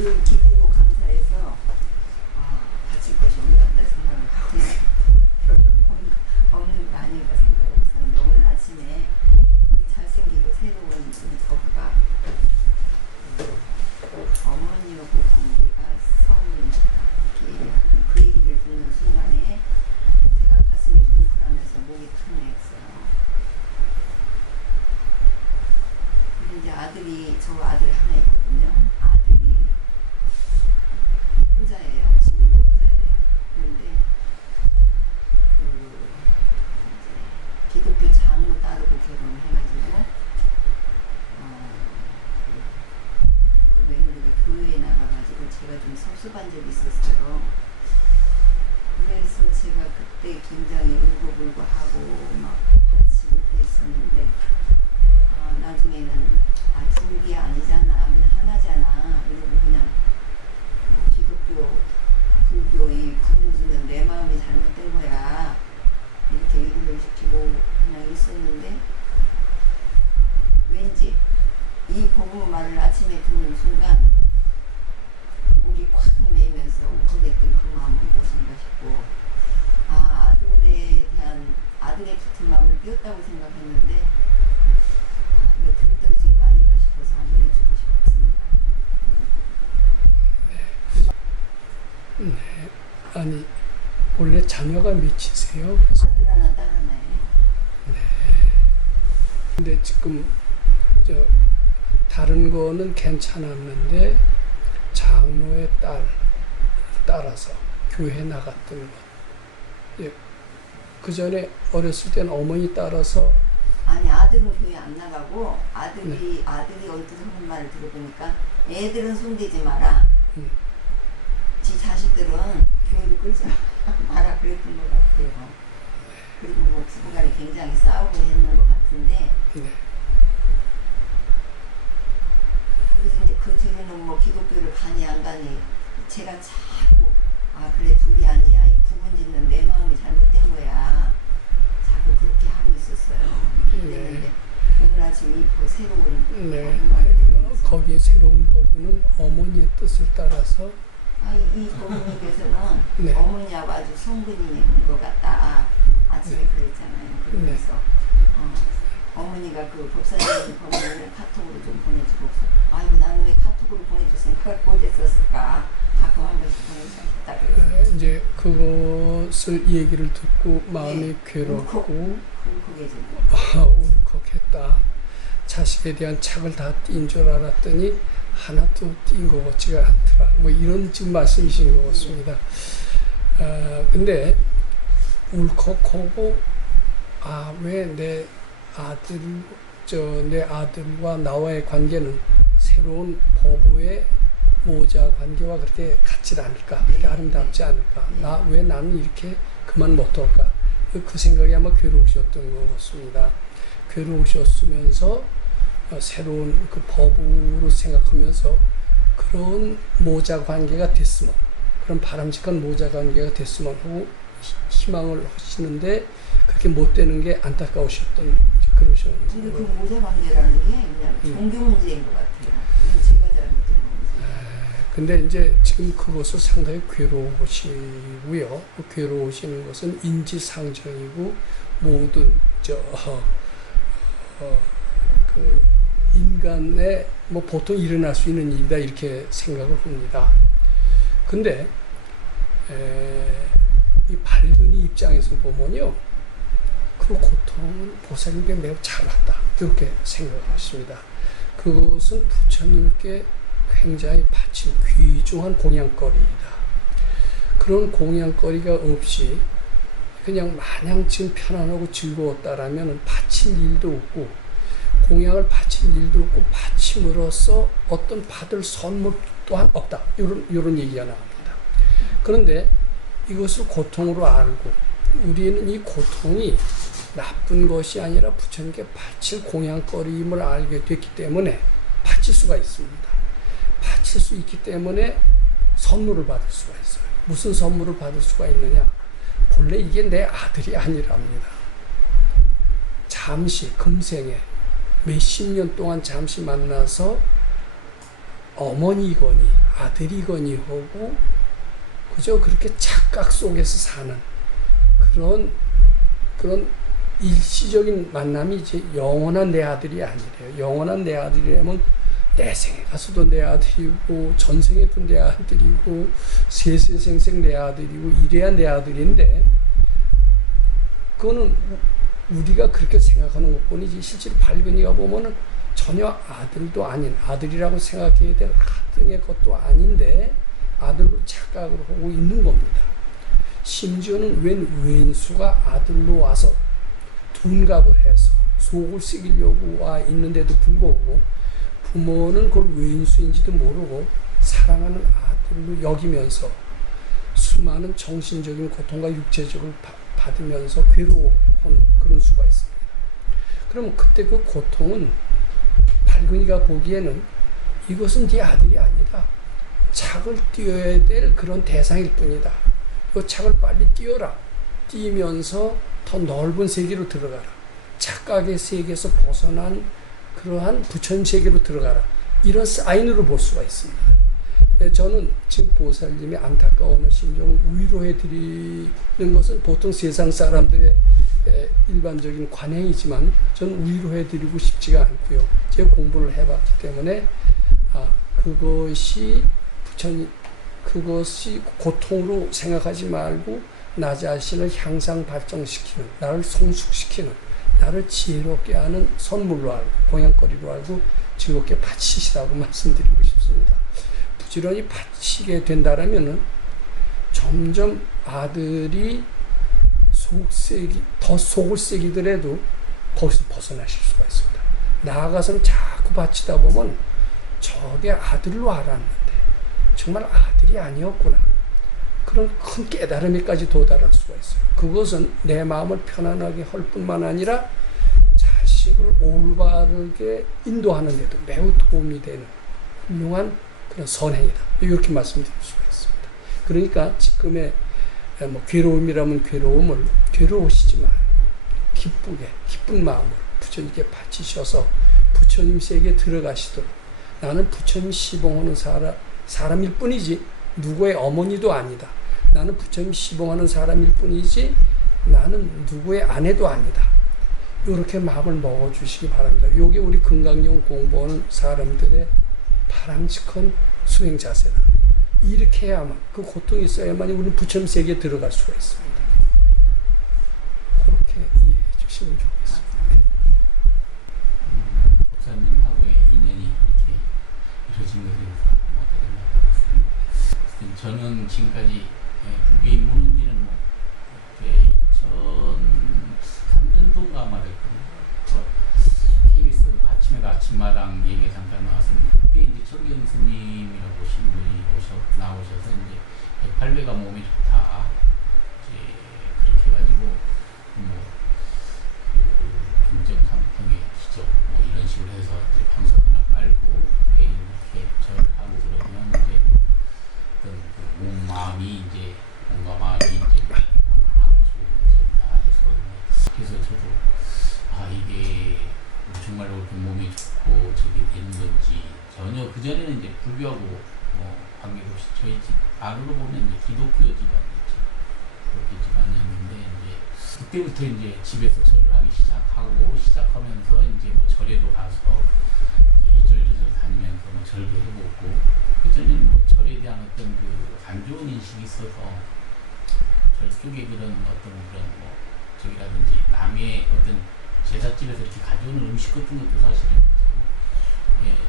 늘 기쁘고 감사해서 다칠 것이 없나 보다 생각을 하고 있어요. 별로 없는 거 아닌가 생각하고 있었는데 오늘 아침에 잘생기고 새로운 우리 거부가 어머니하고 관계가 성이었다 이렇게 하는 그 얘기를 듣는 순간에 제가 가슴이 뭉클하면서 목이 탁내었어요. 그리고 이제 저 아들 하나 있거든요. 아들이 효자예요. 지금도 효자예요. 그런데 이제 기독교 장로 따르고 결혼해가지고 그 며느리가 교회에 나가가지고 제가 좀 섭섭한 적이 있었어요. 그래서 제가 그때 굉장히 울고불고 하고 막 다치고 그랬었는데 나중에는 둘이 아니잖아, 그냥 하나잖아. 그리고 그냥 뭐 기독교, 불교 이 구분 짓는 내 마음이 잘못된 거야. 이렇게 위로를 시키고 그냥 있었는데 왠지 이 고부 말을 아침에 듣는 순간 목이 콱 메이면서 울컥했던 그 마음은 무엇인가 싶고 아들에 대한 아들의 붙은 마음을 띄었다고 생각했는데 이거 등 떨어진 거 아닌가 싶어서 한번 해주고 싶었습니다. 네. 아니 원래 자녀가 몇이세요? 아들 하나 딸 하나예요. 네. 근데 지금 다른 거는 괜찮았는데 장로의 딸 따라서 교회 나갔던 것. 예. 그 전에 어렸을 때는 어머니 따라서 아니 아들은 교회 안 나가고 아들이 얼핏 하는 말을 들어보니까 애들은 손대지 마라. 지 자식들은 교회를 끌지 마라 그랬던 것 같아요. 그리고 뭐 부부간에 굉장히 싸우고 했는 것 같은데 네. 그래서 이제 그 뒤로는 뭐 기독교를 가니 안 가니 제가 자꾸 그래 둘이 아니야 이 구분 짓는 내 마음이 잘못된 거야 자꾸 그렇게 하고 있었어요. 그랬는데 오늘 아침 이 새로운 법문을 들으면서 거기에 새로운 법문은 어머니의 뜻을 따라서 이 법문님께서는 네. 어머니하고 아주 성근인 것 같다 아침에 그랬잖아요. 그러면서 어머니가 그 법사님 법문을 카톡으로 좀 보내주고 이거 나는 왜 카톡으로 보내줄 생각을 못했었을까 가끔 한 번씩 보내주셨다 그랬어요. 이제 그것을 얘기를 듣고 마음이 네. 괴롭고 울컥해지고 울컥했다. 자식에 대한 착을 다 띈 줄 알았더니 하나도 띈 것 같지가 않더라. 뭐 이런 지금 말씀이신 것 같습니다. 근데 울컥하고 왜 내 아들과 나와의 관계는 새로운 법의 모자 관계와 그렇게 같지 않을까, 그렇게 아름답지 않을까, 왜 나는 이렇게 그만 못할까, 그 생각이 아마 괴로우셨던 것 같습니다. 괴로우셨으면서 새로운 그 법으로 생각하면서 그런 모자 관계가 됐으면, 그런 바람직한 모자 관계가 됐으면 하고 희망을 하시는데 그렇게 못 되는 게 안타까우셨던 그러셨는 거예요. 근데 그 모자 관계라는 게 그냥 종교 문제인 것 같아요. 그건 제가 잘못된 건지. 근데 이제 지금 그것을 상당히 괴로우시고요. 괴로우시는 것은 인지상정이고 모든 그 인간의 뭐 보통 일어날 수 있는 일이다 이렇게 생각을 합니다. 근데 이 밝은이 입장에서 보면요, 그 고통은 보살님께 매우 잘 왔다 이렇게 생각을 했습니다. 그것은 부처님께 굉장히 바친 귀중한 공양거리이다. 그런 공양거리가 없이 그냥 마냥 지금 편안하고 즐거웠다라면 바친 일도 없고 공양을 바친 일도 없고 바침으로써 어떤 받을 선물 또한 없다. 이런 얘기가 나옵니다. 그런데 이것을 고통으로 알고 우리는 이 고통이 나쁜 것이 아니라 부처님께 바칠 공양거리임을 알게 됐기 때문에 바칠 수가 있습니다. 바칠 수 있기 때문에 선물을 받을 수가 있어요. 무슨 선물을 받을 수가 있느냐? 본래 이게 내 아들이 아니랍니다. 잠시 금생에 몇십 년 동안 잠시 만나서 어머니거니 아들이거니 하고 그저 그렇게 착각 속에서 사는 그런 일시적인 만남이지 영원한 내 아들이 아니래요. 영원한 내 아들이라면 내 생에 가서도 내 아들이고 전생에도 내 아들이고 세세생생 내 아들이고 이래야 내 아들인데 그거는 우리가 그렇게 생각하는 것뿐이지 실제로 발견이가 보면은 전혀 아들도 아닌 아들이라고 생각해야 될 아들의 것도 아닌데 아들로 착각을 하고 있는 겁니다. 심지어는 웬 왼수가 아들로 와서 둔갑을 해서 속을 새기려고 와 있는데도 불구하고 부모는 그걸 왼수인지도 모르고 사랑하는 아들로 여기면서 수많은 정신적인 고통과 육체적을 받으면서 괴로워한 그런 수가 있습니다. 그럼 그때 그 고통은 발근이가 보기에는 이것은 네 아들이 아니다. 착을 띄워야 될 그런 대상일 뿐이다. 이 착을 빨리 띄워라. 띄면서 더 넓은 세계로 들어가라. 착각의 세계에서 벗어난 그러한 부처님 세계로 들어가라. 이런 사인으로 볼 수가 있습니다. 저는 지금 보살님의 안타까워하는 심정을 위로해 드리는 것은 보통 세상 사람들의 일반적인 관행이지만 저는 위로해 드리고 싶지가 않고요. 제가 공부를 해봤기 때문에 그것이 고통으로 생각하지 말고 나 자신을 향상 발전시키는, 나를 성숙시키는, 나를 지혜롭게 하는 선물로 알고 공양거리로 알고 즐겁게 바치시라고 말씀드리고 싶습니다. 부지런히 바치게 된다라면은 점점 아들이 더 속을 새기더라도 거기서 벗어나실 수가 있습니다. 나아가서는 자꾸 바치다 보면 저게 아들로 알았는데 정말 아들이 아니었구나. 그런 큰 깨달음에까지 도달할 수가 있어요. 그것은 내 마음을 편안하게 할 뿐만 아니라 자식을 올바르게 인도하는 데도 매우 도움이 되는 훌륭한 그런 선행이다. 이렇게 말씀드릴 수가 있습니다. 그러니까 지금의 괴로움이라면 괴로움을 괴로우시지 말고 기쁘게 기쁜 마음으로 부처님께 바치셔서 부처님 세계에 들어가시도록 나는 부처님 시봉하는 사람일 뿐이지 누구의 어머니도 아니다. 나는 부처님 시봉하는 사람일 뿐이지 나는 누구의 아내도 아니다. 이렇게 마음을 먹어주시기 바랍니다. 이게 우리 금강경 공부하는 사람들의 바람직한 수행 자세다. 이렇게 해야만 그 고통이 있어야만이 우리는 부처님 세계에 들어갈 수가 있습니다. 그렇게 이해해 주시면 좋겠습니다. 목사님하고의 인연이 이렇게 이루어진 것에 대해서 고맙다는 말씀을 저는 지금까지 불교 입문한 지는 2003년도인가 말했거든요. KBS 아침에도 아침마당 얘기에 잠깐 나왔습니다. 그때 이제 철경 스님이라고 오신 분이 나오셔서 이제 108배가 몸이 좋다. 이제 그렇게 해가지고 중점 상품의 기적 이런 식으로 해서 이제 방석 하나 깔고 매일 이렇게 절을 하고 그러면 이제 어떤 몸 마음이 이제 몸과 마음이 이제 평안하고 좋은 해서 그래서 저도 이게 정말로 그렇게 몸이 좋고 저게 되는 건지 전혀 그 전에는 이제 불교하고 관계없이 저희 집 안으로 보면 이제 기독교 집안이었죠. 기독교 집안이었는데 이제 그때부터 이제 집에서 절을 하기 시작하면서 이제 절에도 가서 이절 저절 다니면서 절도 해보고 그 전에는 절에 대한 어떤 그 안 좋은 인식이 있어서 절 쪽에 그런 어떤 그런 저기라든지 남의 어떤 제삿집에서 이렇게 가져오는 음식 같은 것도 사실은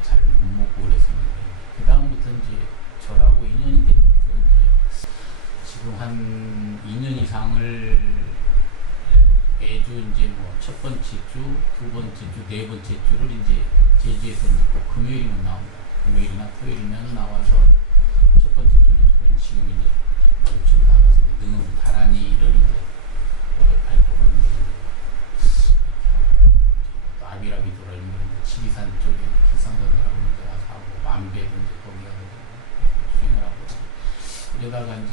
잘 못 먹고 그랬었는데 그 다음부터 이제 절하고 인연이 되면서 이제 지금 한 2년 이상을 매주 이제 첫 번째 주, 두 번째 주, 네 번째 주를 이제 제주에서 이제 꼭 금요일이면 나온다. 금요일이나 토요일이면 나와서 첫 번째 주는 저는 지금 이제 오천 나가서 능은 다란이를 이제 발표하는 또 아비라비 돌아있는 지리산 쪽에 기상선이라고 이제 와서 하고 만배도 이제 거기 가서 수행을 하고 이러다가 이제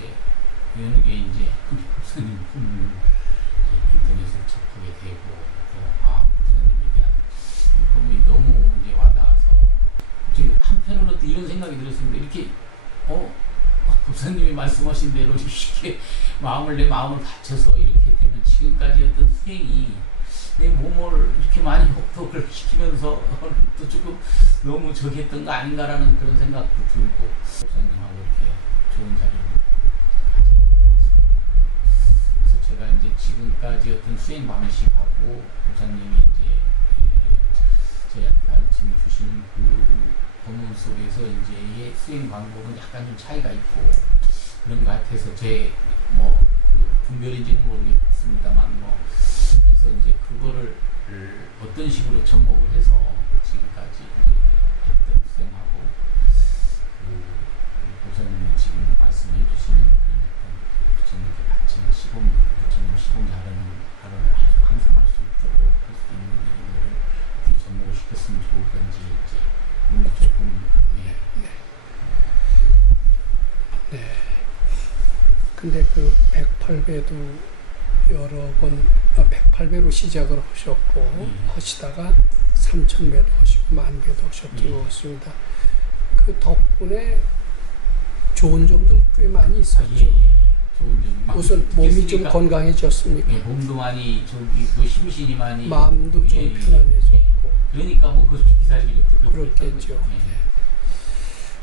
이런 게 이제 목사님 인터넷을 접하게 되고 또 목사님에 대한 법문이 너무 이제 와닿아서 한편으로는 또 이런 생각이 생각이 들었습니다. 이렇게 법사님이 말씀하신 대로 이렇게 내 마음을 바쳐서 이렇게 되면 지금까지 어떤 수행이 내 몸을 이렇게 많이 혹독을 시키면서 또 조금 너무 저기 했던 거 아닌가라는 그런 생각도 들고 법사님하고 이렇게 좋은 자리를 가지게 된 것 같습니다. 그래서 제가 이제 지금까지 어떤 수행 방식하고 법사님이 이제 저희한테 가르침을 주시는 그 법문 속에서 이제 이 수행 방법은 약간 좀 차이가 있고 그런 것 같아서 그 분별인지는 모르겠습니다만 그래서 이제 그거를 어떤 식으로 접목을 해서 지금까지 이제 했던 수행하고 보살님이 지금 말씀해 주시는 그런 어떤 부처님께 바치는 부처님 시공이 하루를 항상 할 수 있도록 할 수 있는 이런 거를 어떻게 접목을 시켰으면 좋을 건지 이제 조금 네. 근데 그 108배도 여러 번 108배로 시작을 하셨고 하시다가 3000배도 하시고 10,000배도 하셨던 것 같습니다. 그 덕분에 좋은 점도 꽤 많이 있었죠. 좋은 점. 우선 몸이 좀 건강해졌습니까? 몸도 많이 심신이 많이 마음도 좀 편안해졌고. 그러니까 그 기사일도 그렇겠죠.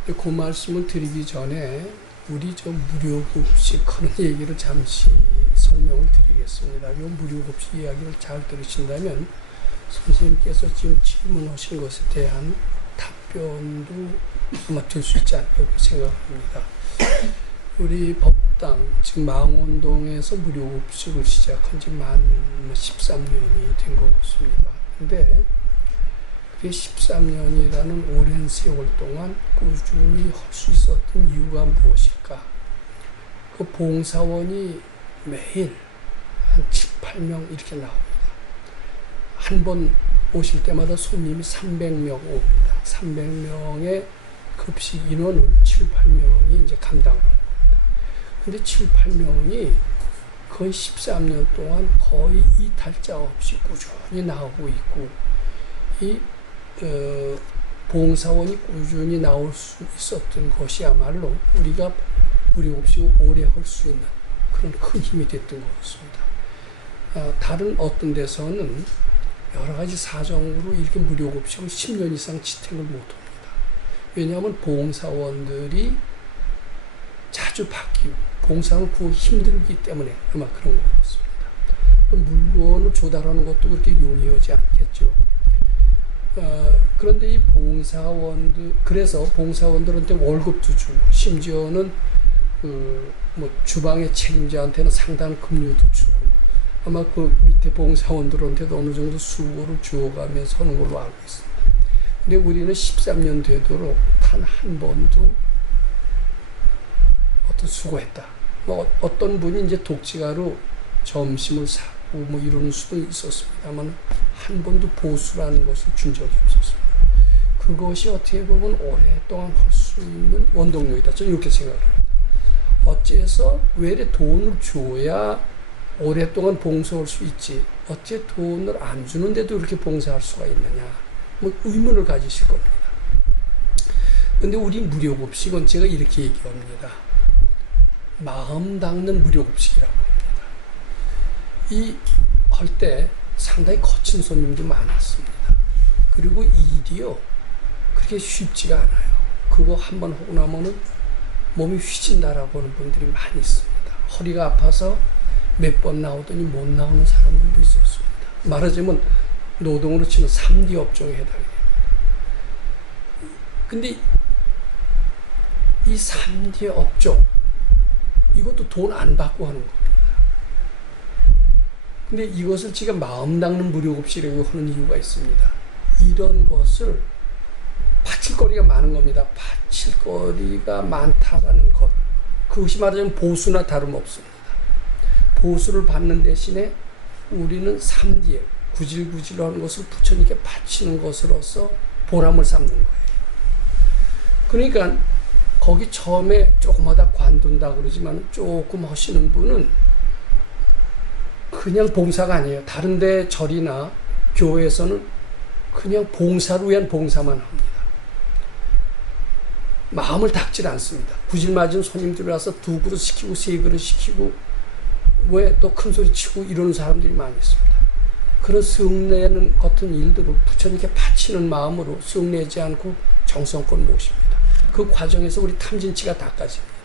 그 말씀을 드리기 전에 우리 무료급식 하는 얘기를 잠시 설명을 드리겠습니다. 이 무료급식 이야기를 잘 들으신다면 선생님께서 지금 질문하신 것에 대한 답변도 아마 될 수 있지 않을까 그렇게 생각합니다. 우리 법당, 지금 망원동에서 무료급식을 시작한 지 만 13년이 된 것 같습니다. 근데 그게 13년이라는 오랜 세월 동안 꾸준히 할 수 있었던 이유가 무엇일까? 그 봉사원이 매일 한 7, 8명 이렇게 나옵니다. 한 번 오실 때마다 손님이 300명 옵니다. 300명의 급식 인원을 7, 8명이 이제 감당을 하는 겁니다. 근데 7, 8명이 거의 13년 동안 거의 이탈자 없이 꾸준히 나오고 있고, 이 봉사원이 꾸준히 나올 수 있었던 것이야말로 우리가 무료급식을 오래 할 수 있는 그런 큰 힘이 됐던 것 같습니다. 다른 어떤 데서는 여러 가지 사정으로 이렇게 무료급식을 10년 이상 지탱을 못합니다. 왜냐하면 봉사원들이 자주 바뀌고 봉사를 구하기 힘들기 때문에 아마 그런 것 같습니다. 물건을 조달하는 것도 그렇게 용이하지 않겠죠. 그런데 이 그래서 봉사원들한테 월급도 주고, 심지어는 주방의 책임자한테는 상당한 급료도 주고, 아마 그 밑에 봉사원들한테도 어느 정도 수고를 주어가면서 하는 걸로 알고 있습니다. 근데 우리는 13년 되도록 단 한 번도 수고했다. 어떤 분이 이제 독지가로 점심을 사고 이러는 수도 있었습니다만 한 번도 보수라는 것을 준 적이 없었습니다. 그것이 어떻게 보면 오랫동안 할 수 있는 원동력이다. 저는 이렇게 생각합니다. 어째서 왜 이렇게 돈을 줘야 오랫동안 봉사할 수 있지? 어째 돈을 안 주는데도 이렇게 봉사할 수가 있느냐? 의문을 가지실 겁니다. 근데 우리 무료급식은 제가 이렇게 얘기합니다. 마음 닦는 무료급식이라고 합니다. 할 때 상당히 거친 손님도 많았습니다. 그리고 일이요, 그렇게 쉽지가 않아요. 그거 한번 하고 나면은 몸이 휘진다라고 하는 분들이 많이 있습니다. 허리가 아파서 몇 번 나오더니 못 나오는 사람들도 있었습니다. 말하자면 노동으로 치면 3D 업종에 해당이 됩니다. 근데 이 3D 업종, 이것도 돈 안 받고 하는 겁니다. 근데 이것을 제가 마음 닦는 무료급식이라고 하는 이유가 있습니다. 이런 것을 바칠 거리가 많은 겁니다. 바칠 거리가 많다라는 것. 그것이 말하자면 보수나 다름없습니다. 보수를 받는 대신에 우리는 3D에 구질구질하는 것을 부처님께 바치는 것으로서 보람을 삼는 거예요. 그러니까 거기 처음에 조금마다 관둔다고 그러지만 조금 하시는 분은 그냥 봉사가 아니에요. 다른 데 절이나 교회에서는 그냥 봉사를 위한 봉사만 합니다. 마음을 닦질 않습니다. 구질맞은 손님들이 와서 2그릇 시키고 3그릇 시키고 왜 또 큰 소리 치고 이러는 사람들이 많이 있습니다. 그런 썩내는 같은 일들을 부처님께 바치는 마음으로 썩내지 않고 정성껏 모십니다. 그 과정에서 우리 탐진치가 닦아집니다.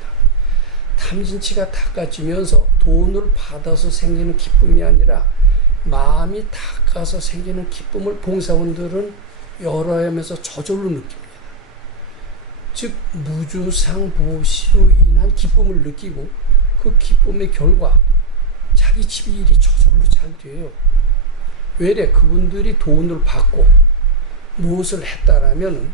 탐진치가 닦아지면서 돈을 받아서 생기는 기쁨이 아니라 마음이 닦아서 생기는 기쁨을 봉사원들은 여러 해면서 저절로 느낍니다. 즉 무주상보시로 인한 기쁨을 느끼고 그 기쁨의 결과 자기 집 일이 저절로 잘 돼요. 왜래? 그분들이 돈을 받고 무엇을 했다라면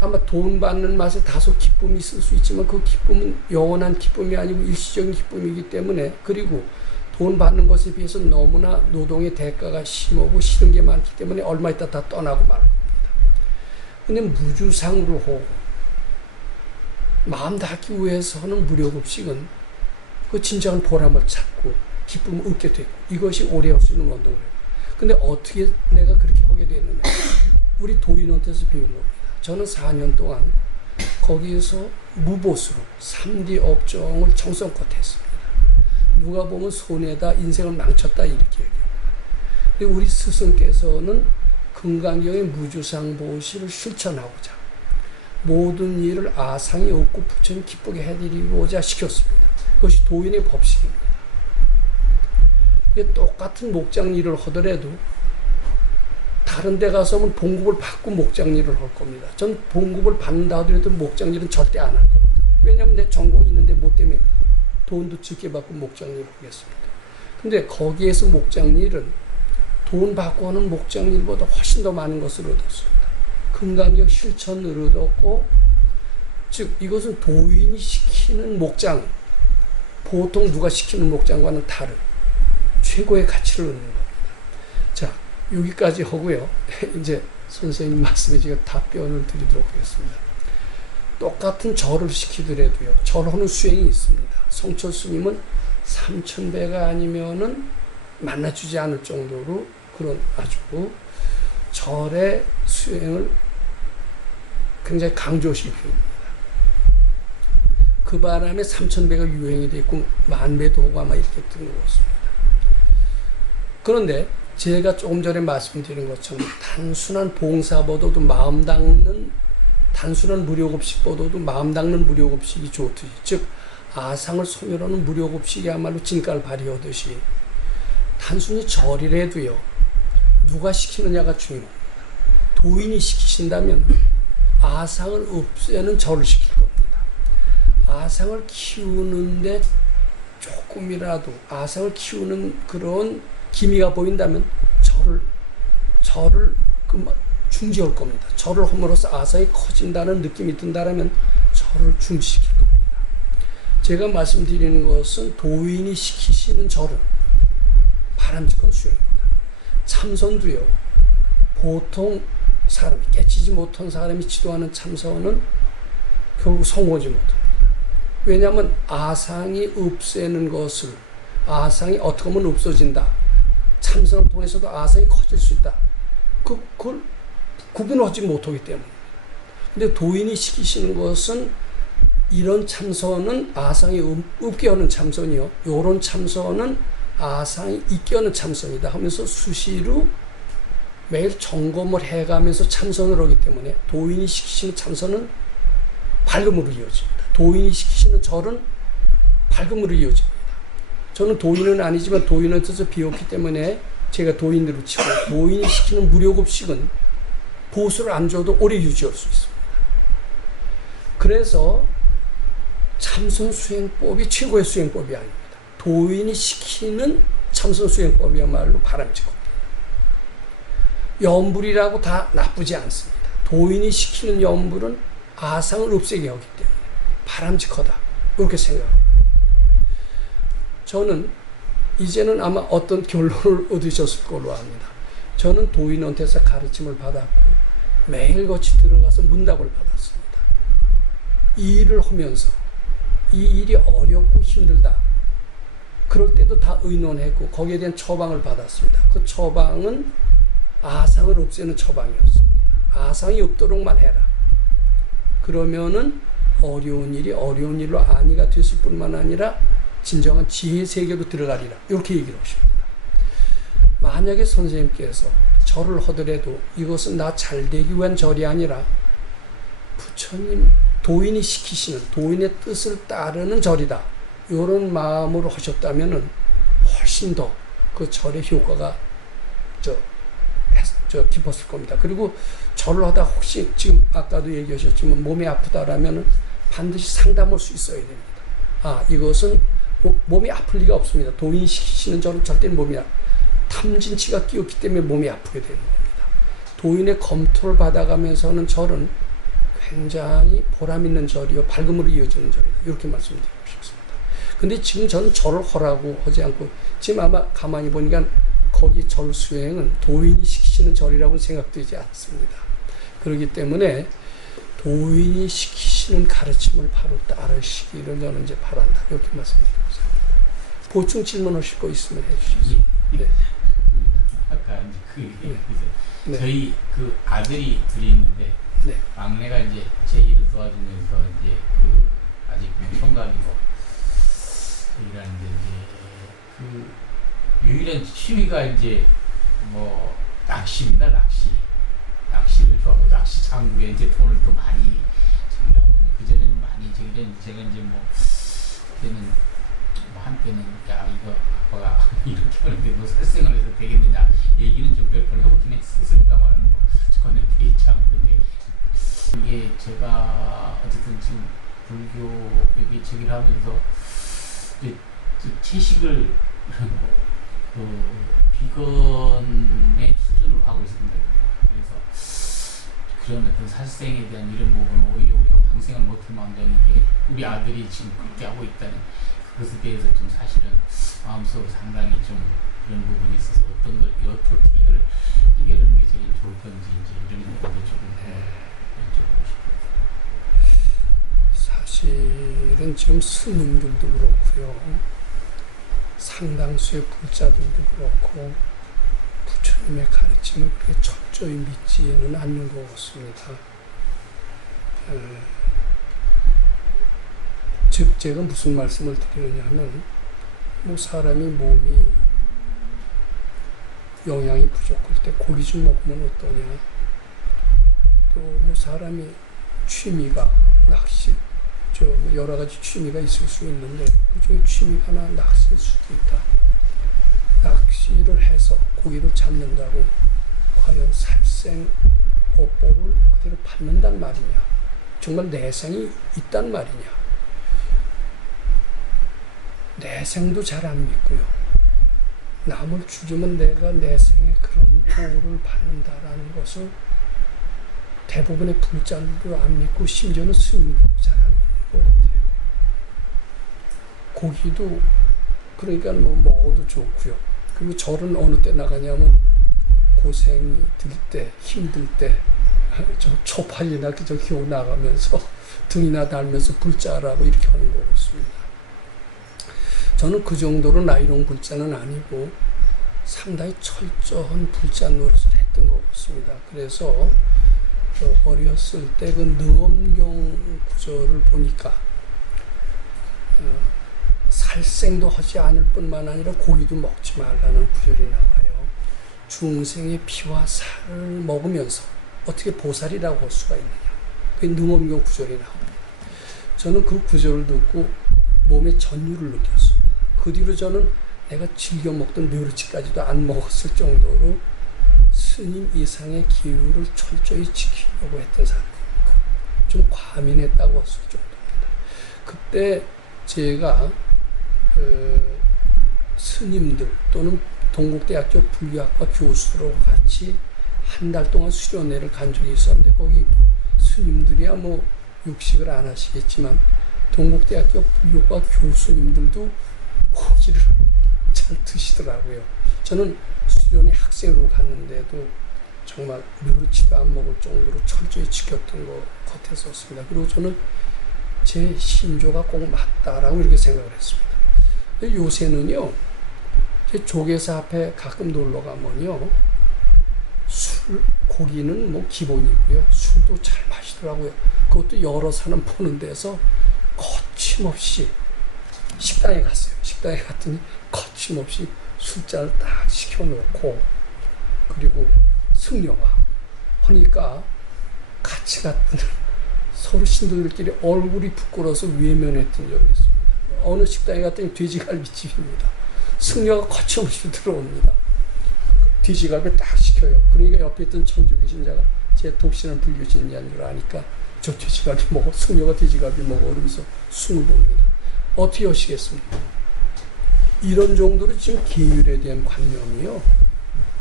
아마 돈 받는 맛에 다소 기쁨이 있을 수 있지만 그 기쁨은 영원한 기쁨이 아니고 일시적인 기쁨이기 때문에, 그리고 돈 받는 것에 비해서 너무나 노동의 대가가 심하고 싫은 게 많기 때문에 얼마 있다 다 떠나고 말 겁니다. 근데 무주상으로 하고 마음 닿기 위해서는 무료급식은 그 진정한 보람을 찾고 기쁨을 얻게 되고 이것이 오래 할 수 있는 운동이에요. 근데 어떻게 내가 그렇게 하게 됐느냐? 우리 도인한테서 배운 겁니다. 저는 4년 동안 거기에서 무보수로 3D 업종을 정성껏 했습니다. 누가 보면 손해다, 인생을 망쳤다 이렇게 얘기합니다. 근데 우리 스승께서는 금강경의 무주상보시를 실천하고자 모든 일을 아상이 없고 부처님 기쁘게 해드리고자 시켰습니다. 그것이 도인의 법칙입니다. 똑같은 목장 일을 하더라도 다른 데 가서는 봉급을 받고 목장 일을 할 겁니다. 전 봉급을 받는다 하더라도 목장 일은 절대 안 할 겁니다. 왜냐하면 내 전공이 있는데 뭐 때문에 돈도 적게 받고 목장 일을 하겠습니까? 근데 거기에서 목장 일은 돈 받고 하는 목장 일보다 훨씬 더 많은 것을 얻었습니다. 금강경 실천을 얻었고, 즉 이것은 도인이 시키는 목장, 보통 누가 시키는 목장과는 다른 최고의 가치를 얻는 겁니다. 자, 여기까지 하고요. 이제 선생님 말씀에 제가 답변을 드리도록 하겠습니다. 똑같은 절을 시키더라도요, 절하는 수행이 있습니다. 성철 스님은 3000배가 아니면은 만나주지 않을 정도로 그런 아주 절의 수행을 굉장히 강조하신 편입니다. 그 바람에 3000배가 유행이 됐고 10,000배도 하고 아마 이렇게 뜬 것 같습니다. 그런데 제가 조금 전에 말씀드린 것처럼 단순한 봉사보다도 마음 닦는, 단순한 무료급식보다도 마음 닦는 무료급식이 좋듯이, 즉 아상을 소멸하는 무료급식이야말로 진가를 발휘하듯이 단순히 절이라도요, 누가 시키느냐가 중요합니다. 도인이 시키신다면 아상을 없애는 절을 시킬 겁니다. 아상을 키우는데 조금이라도 아상을 키우는 그런 기미가 보인다면 절을 중지할 겁니다. 절을 함으로써 아상이 커진다는 느낌이 든다면 절을 중지시킬 겁니다. 제가 말씀드리는 것은 도인이 시키시는 절은 바람직한 수행입니다. 참선도요, 보통 사람이 깨치지 못한 사람이 지도하는 참선은 결국 성공하지 못합니다. 왜냐하면 아상이 없애는 것을, 아상이 어떻게 하면 없어진다, 참선을 통해서도 아상이 커질 수 있다, 그걸 구분하지 못하기 때문입니다. 근데 도인이 시키시는 것은 이런 참선은 아상이 없게 하는 참선이요, 이런 참선은 아상이 있게 하는 참선이다 하면서 수시로 매일 점검을 해가면서 참선을 하기 때문에 도인이 시키시는 참선은 밝음으로 이어집니다. 도인이 시키시는 절은 밝음으로 이어집니다. 저는 도인은 아니지만 도인한테서 배웠기 때문에 제가 도인으로 치고, 도인이 시키는 무료급식은 보수를 안 줘도 오래 유지할 수 있습니다. 그래서 참선 수행법이 최고의 수행법이 아닙니다. 도인이 시키는 참선 수행법이야말로 바람직합니다. 염불이라고 다 나쁘지 않습니다. 도인이 시키는 염불은 아상을 없애게 하기 때문에 바람직하다, 이렇게 생각합니다. 저는 이제는 아마 어떤 결론을 얻으셨을 걸로 압니다. 저는 도인한테서 가르침을 받았고 매일같이 들어가서 문답을 받았습니다. 이 일을 하면서 이 일이 어렵고 힘들다, 그럴 때도 다 의논했고 거기에 대한 처방을 받았습니다. 그 처방은 아상을 없애는 처방이었습니다. 아상이 없도록만 해라. 그러면은 어려운 일이 어려운 일로 안위가 됐을 뿐만 아니라 진정한 지혜 세계로 들어가리라. 이렇게 얘기를 하십니다. 만약에 선생님께서 절을 하더라도 이것은 나 잘되기 위한 절이 아니라 부처님 도인이 시키시는 도인의 뜻을 따르는 절이다. 이런 마음으로 하셨다면은 훨씬 더 그 절의 효과가 깊었을 겁니다. 그리고 절을 하다 혹시 지금 아까도 얘기하셨지만 몸이 아프다라면 반드시 상담할 수 있어야 됩니다. 이것은 몸이 아플 리가 없습니다. 도인이 시키시는 절은 절대 몸이 탐진치가 끼었기 때문에 몸이 아프게 되는 겁니다. 도인의 검토를 받아가면서는 절은 굉장히 보람 있는 절이요 밝음으로 이어지는 절이다. 이렇게 말씀드리고 싶습니다. 근데 지금 저는 절을 하라고 하지 않고 지금 아마 가만히 보니까 거기 절 수행은 도인이 시키시는 절이라고 생각되지 않습니다. 그렇기 때문에 도인이 시키시는 가르침을 바로 따르시기를 저는 이제 바란다. 이렇게 말씀드리고 있습니다. 보충 질문하실 거 있으면 해주시죠. 네. 아까 이제 그 얘기해서 네. 저희 그 아들이 둘이 있는데 네. 막내가 이제 제 일을 도와주면서 이제 그 아직 총각이고 일하는데 이제 그 유일한 취미가 이제 뭐 낚시입니다. 낚시를 좋아하고 낚시 장구에 이제 돈을 또 많이 정리하고 그전에는 많이 제가 이제 뭐 그때는 뭐 한때는 야 이거 아빠가 이렇게 하는데 뭐 살생을 해서 되겠느냐 얘기는 좀 몇 번 해보긴 했습니다만 뭐 그거는 되지 않고 이게 제가 어쨌든 지금 불교 여기 제기를 하면서 이제 채식을 그 비건의 수준으로 하고 있습니다. 그래서 그런 어떤 살생에 대한 이런 부분은 오히려 우리가 방생을 못할 망정 이게 우리 아들이 지금 그렇게 하고 있다는 그것에 대해서 좀 사실은 마음속으로 상당히 좀 이런 부분이 있어서 어떤 걸 어떻게 이걸 해결하는 게 제일 좋을 건지 이제 이런 부분도 조금 여쭤보고 싶어요. 사실은 지금 스님들도 그렇고요. 상당수의 불자들도 그렇고 부처님의 가르침을 그렇게 철저히 믿지는 않는 것 같습니다. 즉 제가 무슨 말씀을 드리느냐 하면 뭐 사람이 몸이 영양이 부족할 때 고기 좀 먹으면 어떠냐, 또 뭐 사람이 취미가 낚시 뭐 여러 가지 취미가 있을 수 있는데 그중에 취미가 하나 낚시일 수도 있다. 낚시를 해서 고기를 잡는다고 과연 살생 업보를 그대로 받는단 말이냐, 정말 내생이 있단 말이냐. 내생도 잘 안 믿고요. 남을 죽이면 내가 내생에 그런 보호를 받는다라는 것을 대부분의 불자들도 안 믿고 심지어는 스님도 잘 안 믿는 것 같아요. 고기도 그러니까 뭐 먹어도 좋고요. 그리고 절은 어느 때 나가냐면 고생이 들 때, 힘들 때, 저 초팔이나 그저 기어 나가면서 등이나 달면서 불자라고 이렇게 하는 것 같습니다. 저는 그 정도로 나이롱 불자는 아니고 상당히 철저한 불자 노릇을 했던 것 같습니다. 그래서 어렸을 때 그 능엄경 구절을 보니까 살생도 하지 않을 뿐만 아니라 고기도 먹지 말라는 구절이 나와요. 중생의 피와 살을 먹으면서 어떻게 보살이라고 할 수가 있느냐. 그 능엄경 구절이 나옵니다. 저는 그 구절을 듣고 몸에 전율을 느꼈습니다. 그 뒤로 저는 내가 즐겨 먹던 멸치까지도 안 먹었을 정도로 스님 이상의 기율을 철저히 지키려고 했던 사람입니다. 좀 과민했다고 했을 정도입니다. 그때 제가 스님들 또는 동국대학교 불교학과 교수로 같이 한 달 동안 수련회를 간 적이 있었는데 거기 스님들이야 뭐 육식을 안 하시겠지만 동국대학교 불교과 교수님들도 고기를 잘 드시더라고요. 저는 수련회 학생으로 갔는데도 정말 멸치도 안 먹을 정도로 철저히 지켰던 것 같았었습니다. 그리고 저는 제 신조가 꼭 맞다라고 이렇게 생각을 했습니다. 근데 요새는요, 제 조계사 앞에 가끔 놀러 가면요, 술 고기는 뭐 기본이고요. 술도 잘 마시더라고요. 그것도 여러 사람 보는 데서 거침없이 식당에 갔어요. 식당에 갔더니 거침없이 술잔을 딱 시켜놓고, 그리고 승려가 하니까 같이 갔던 서로 신도들끼리 얼굴이 부끄러워서 외면했던 적이 있습니다. 어느 식당에 갔더니 돼지갈비집입니다. 승려가 거침없이 들어옵니다. 돼지갈비 딱 시켜요. 그러니까 옆에 있던 천주교 신자가 제 독신을 불교신자인 줄 아니까 저 돼지갈비 먹어, 승려가 돼지갈비 먹어, 그러면서 숨을 봅니다. 어떻게 하시겠습니까? 이런 정도로 지금 계율에 대한 관념이요,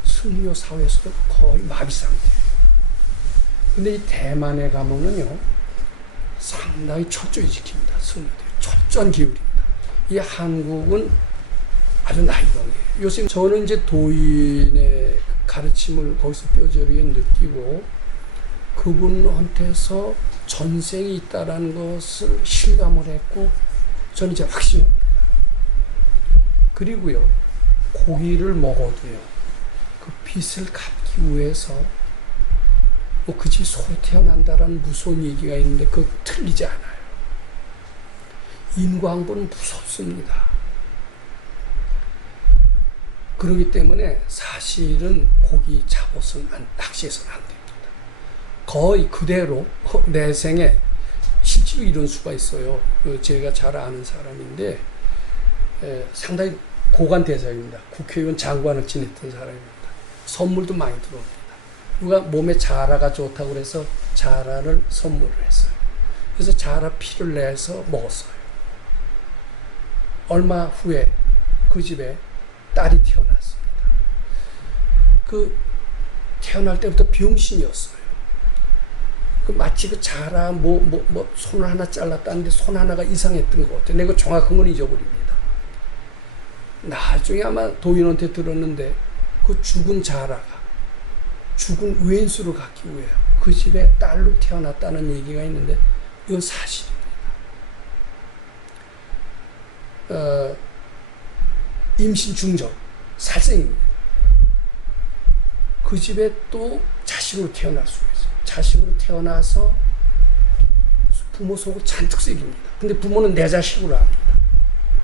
승려 사회에서도 거의 마비 상태예요. 근데 이 대만에 가면은요, 상당히 철저히 지킵니다. 승려들이 철저한 계율입니다. 이 한국은 아주 나이롱이에요. 요새 저는 이제 도인의 가르침을 거기서 뼈저리게 느끼고 그분한테서 전생이 있다라는 것을 실감을 했고, 저는 이제 확신합니다. 그리고요, 고기를 먹어도요, 그 빚을 갚기 위해서 뭐 그 집이 소로 태어난다라는 무서운 얘기가 있는데 그거 틀리지 않아요. 인과응보는 무섭습니다. 그렇기 때문에 사실은 고기 잡아서는 낚시해서는 안 됩니다. 거의 그대로 내 생에 실제로 이런 수가 있어요. 제가 잘 아는 사람인데 상당히 고관 대사입니다. 국회의원 장관을 지냈던 사람입니다. 선물도 많이 들어옵니다. 누가 몸에 자라가 좋다고 그래서 자라를 선물을 했어요. 그래서 자라 피를 내서 먹었어요. 얼마 후에 그 집에 딸이 태어났습니다. 그 태어날 때부터 병신이었어요. 그 마치 그 자라 손을 하나 잘랐다는데 손 하나가 이상했던 것 같아요. 내가 정확한 건 잊어버립니다. 나중에 아마 도인한테 들었는데 그 죽은 자라가 죽은 왼수를 갖기 위해 그 집에 딸로 태어났다는 얘기가 있는데 이건 사실입니다. 임신 중절 살생입니다. 그 집에 또 자식으로 태어날 수가 있어요. 자식으로 태어나서 부모 속을 잔뜩 새깁니다. 근데 부모는 내 자식으로 압니다.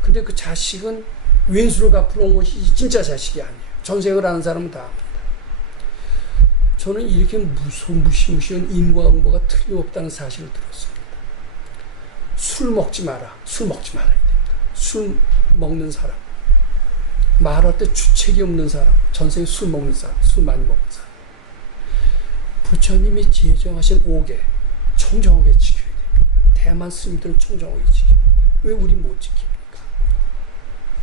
근데 그 자식은 왼수로 갚으러 온 것이 진짜 자식이 아니에요. 전생을 아는 사람은 다 압니다. 저는 이렇게 무시무시한 인과응보가 틀림없다는 사실을 들었습니다. 술 먹지 마라. 술 먹지 말아야 됩니다. 술 먹는 사람, 말할 때 주책이 없는 사람, 전생에 술 먹는 사람, 술 많이 먹는 사람, 부처님이 제정하신 5개 청정하게 지켜야 됩니다. 대만 스님들은 청정하게 지킵니다. 왜 우리 못 지킵니까?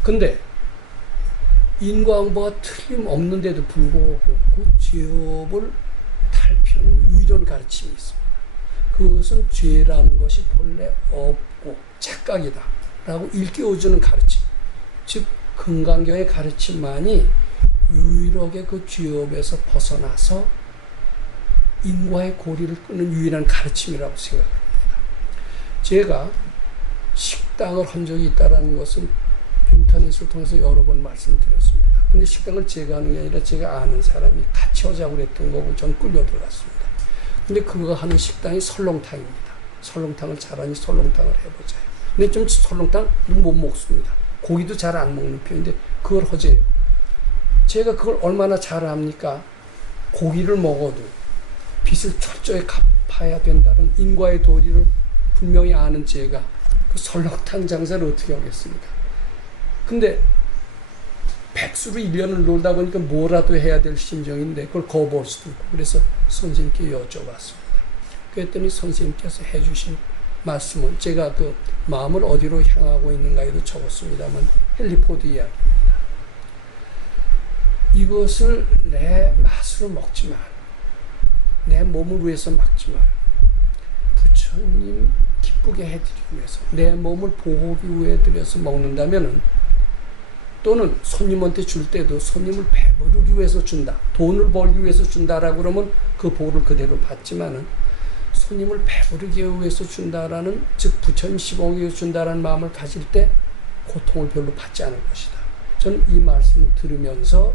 근데 인과응보가 틀림없는데도 불구하고 그 죄업을 탈피하는 유일한 가르침이 있습니다. 그것은 죄라는 것이 본래 없고 착각이다 라고 일깨워주는 가르침, 즉 금강경의 가르침만이 유일하게 그 죄업에서 벗어나서 인과의 고리를 끊는 유일한 가르침이라고 생각합니다. 제가 식당을 한 적이 있다는 것은 인터넷을 통해서 여러 번 말씀드렸습니다. 근데 식당을 제가 하는 게 아니라 제가 아는 사람이 같이 하자고 그랬던 거고 전 끌려 들어갔습니다. 근데 그거 하는 식당이 설렁탕입니다. 설렁탕을 잘하니 설렁탕을 해보자요. 근데 좀 설렁탕 못 먹습니다. 고기도 잘 안 먹는 편인데 그걸 허재요. 제가 그걸 얼마나 잘합니까? 고기를 먹어도 빚을 철저히 갚아야 된다는 인과의 도리를 분명히 아는 제가 그 설렁탕 장사를 어떻게 하겠습니까? 근데 백수로 1년을 놀다 보니까 뭐라도 해야 될 심정인데 그걸 거부할 수도 있고, 그래서 선생님께 여쭤봤습니다. 그랬더니 선생님께서 해주신 말씀은 제가 그 마음을 어디로 향하고 있는가에도 적었습니다만 헨리 포드 이야기입니다. 이것을 내 맛으로 먹지 마. 내 몸을 위해서 먹지 마. 부처님 기쁘게 해드리기 위해서, 내 몸을 보호하기 위해 드려서 먹는다면은, 또는 손님한테 줄 때도 손님을 배부르기 위해서 준다, 돈을 벌기 위해서 준다라고 그러면 그 복을 그대로 받지만은, 손님을 배부르기 위해서 준다라는, 즉 부처님 시봉하기 위해서 준다라는 마음을 가질 때 고통을 별로 받지 않을 것이다. 저는 이 말씀을 들으면서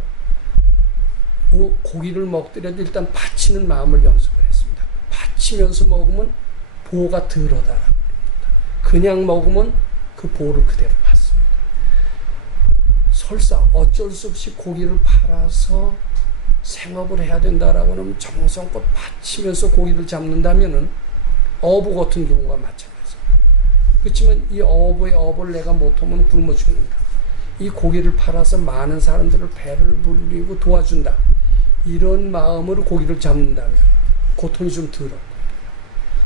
고기를 먹더라도 일단 바치는 마음을 연습을 했습니다. 바치면서 먹으면 보가 덜하다라고 합니다. 그냥 먹으면 그 보를 그대로 받습니다. 설사 어쩔 수 없이 고기를 팔아서 생업을 해야 된다라고 하면 정성껏 바치면서 고기를 잡는다면은 어부 같은 경우가 마찬가지입니다. 그렇지만 이 어부의 업을 내가 못하면 굶어 죽는다. 이 고기를 팔아서 많은 사람들을 배를 불리고 도와준다. 이런 마음으로 고기를 잡는다면 고통이 좀 덜할 겁니다.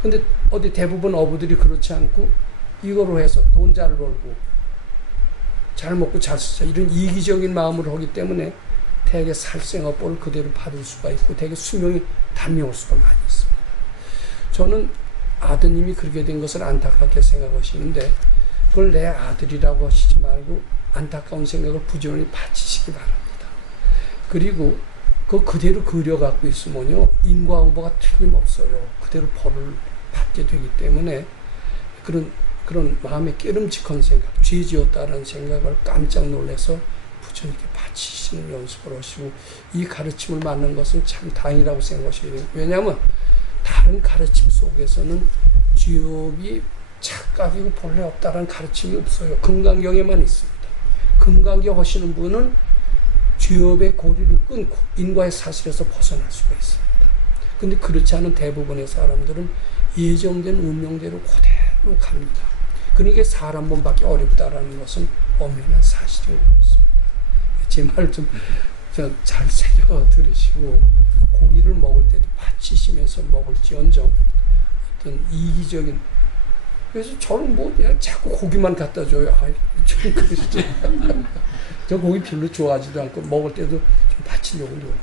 근데 어디 대부분 어부들이 그렇지 않고 이거로 해서 돈 잘 벌고 잘 먹고 잘 쓰자 이런 이기적인 마음으로 하기 때문에 대개 살생업보를 그대로 받을 수가 있고 대개 수명이 단명할 수가 많이 있습니다. 저는 아드님이 그렇게 된 것을 안타깝게 생각하시는데 그걸 내 아들이라고 하시지 말고 안타까운 생각을 부지런히 바치시기 바랍니다. 그리고 그대로 그려갖고 있으면요 인과응보가 틀림없어요. 그대로 벌을 받게 되기 때문에 그런 마음의 깨름직한 생각, 죄 지었다는 생각을 깜짝 놀라서 부처님께 바치시는 연습을 하시고 이 가르침을 맞는 것은 참 다행이라고 생각하셔야 돼요. 왜냐하면 다른 가르침 속에서는 죄업이 착각이고 본래 없다는 가르침이 없어요. 금강경에만 있습니다. 금강경 하시는 분은 죄업의 고리를 끊고 인과의 사실에서 벗어날 수가 있습니다. 근데 그렇지 않은 대부분의 사람들은 예정된 운명대로 그대로 갑니다. 그러니까 사람 몸 받기 어렵다라는 것은 엄연한 사실인 것 같습니다. 제 말 좀 잘 새겨 들으시고 고기를 먹을 때도 바치시면서 먹을지언정 어떤 이기적인 그래서 저는 뭐 그냥 자꾸 고기만 갖다 줘요. 좀 그러시죠. 저 고기 별로 좋아하지도 않고 먹을 때도 좀 바치려고 노력.